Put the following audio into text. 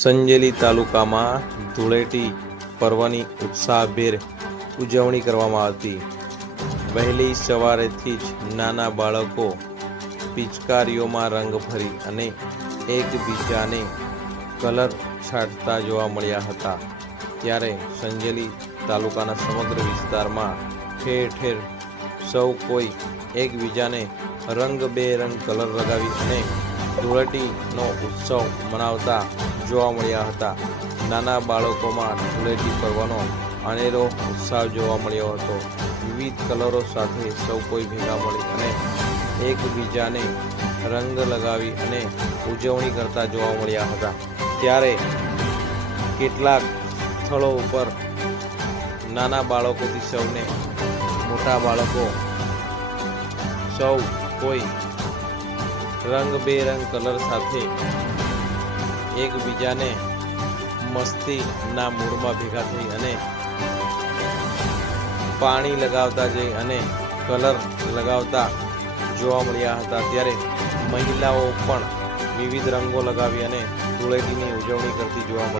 સંજેલી તાલુકામાં ધૂળેટી પર્વની ઉત્સાહભેર ઉજવણી કરવામાં આવતી. વહેલી સવારેથી જ નાના બાળકો પિચકારીઓમાં રંગ ભરી અને એકબીજાને કલર છાંટતા જોવા મળ્યા હતા. ત્યારે સંજેલી તાલુકાના સમગ્ર વિસ્તારમાં ઠેર ઠેર સૌ કોઈ એકબીજાને રંગબેરંગ કલર લગાવી અને ધૂળેટીનો ઉત્સવ મનાવતા જોવા મળ્યા હતા. નાના બાળકોમાં ધૂળેટી પર્વનો અનેરો ઉત્સાહ જોવા મળ્યો હતો. વિવિધ કલરો સાથે સૌ કોઈ ભેગા મળી અને એકબીજાને રંગ લગાવી અને ઉજવણી કરતા જોવા મળ્યા હતા. ત્યારે કેટલાક સ્થળો ઉપર નાના બાળકોથી સૌને મોટા બાળકો સૌ કોઈ રંગબેરંગ કલર સાથે એકબીજાને મસ્તીના મૂડમાં ભેગા થઈ અને પાણી લગાવતા જઈ અને કલર લગાવતા જોવા મળ્યા હતા. ત્યારે મહિલાઓ પણ વિવિધ રંગો લગાવી અને ધૂળેટીની ઉજવણી કરતી જોવા મળી.